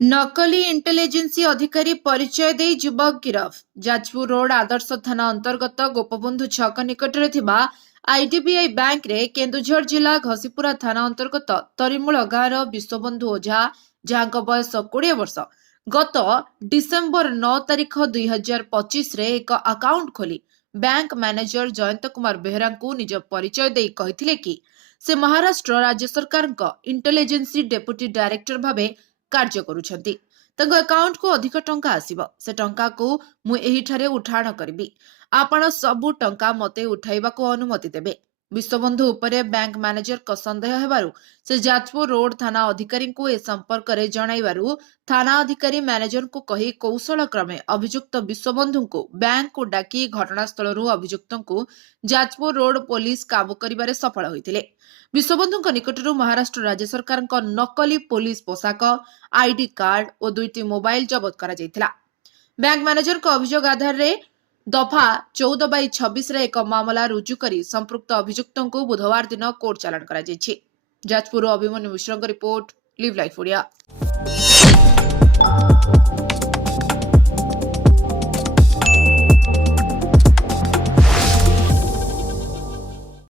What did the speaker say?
नकली इंटेलिजेंसी अधिकारी परिचय दे युवक गिरफ। जाजपुर रोड आदर्श थाना अंतर्गत गोपबंधु छक निकट आईडीबीआई बैंक रे केन्दुझर जिला घसीपुरा थाना अंतर्गत तरिमूल गाँव विश्वबंधु ओझा जहां बयस 20 वर्ष गत डिसेम्बर 9 तारिख 2025 रे एक अकाउंट खोली बैंक मैनेजर जयंत कुमार बेहरा को निज परिचय दे कहिथिले कि से महाराष्ट्र राज्य सरकार इंटेलिजेंसी डेप्यूटी डायरेक्टर भावे कार्य करुछंती। तंग अकाउंट को अधिक टंका आसीबो से टंका को मु एही ठारे उठाण करबी आपण सबु टंका मते उठाइबा को अनुमति देबे। विश्वबंधु उपरे बैंक मैनेजर को संदेह हेबारु से जाजपुर रोड थाना अधिकारी को ए संपर्क रे जणाइबारु थाना अधिकारी मैनेजर को कही कौशल क्रमे अभियुक्त विश्वबंधु को बैंक को डाकी घटनास्थल अभियुक्त को जाजपुर रोड पुलिस काबू करिबारे सफल होइतिले। विश्वबंधु निकटरू महाराष्ट्र राज्य सरकार नकली पुलिस पोशाक आईडी कार्ड और 2टी मोबाइल जबत करा जायतिला। बैंक मैनेजर को अभियोग आधार रे दफा 14/26 रे एक मामला रुजु करी संपृक्त अभियुक्त को बुधवार दिन कोर्ट चालाण करा जायछि। जाजपुर अभिमन्यु मिश्र रिपोर्ट लिव लाइफ ओडिया।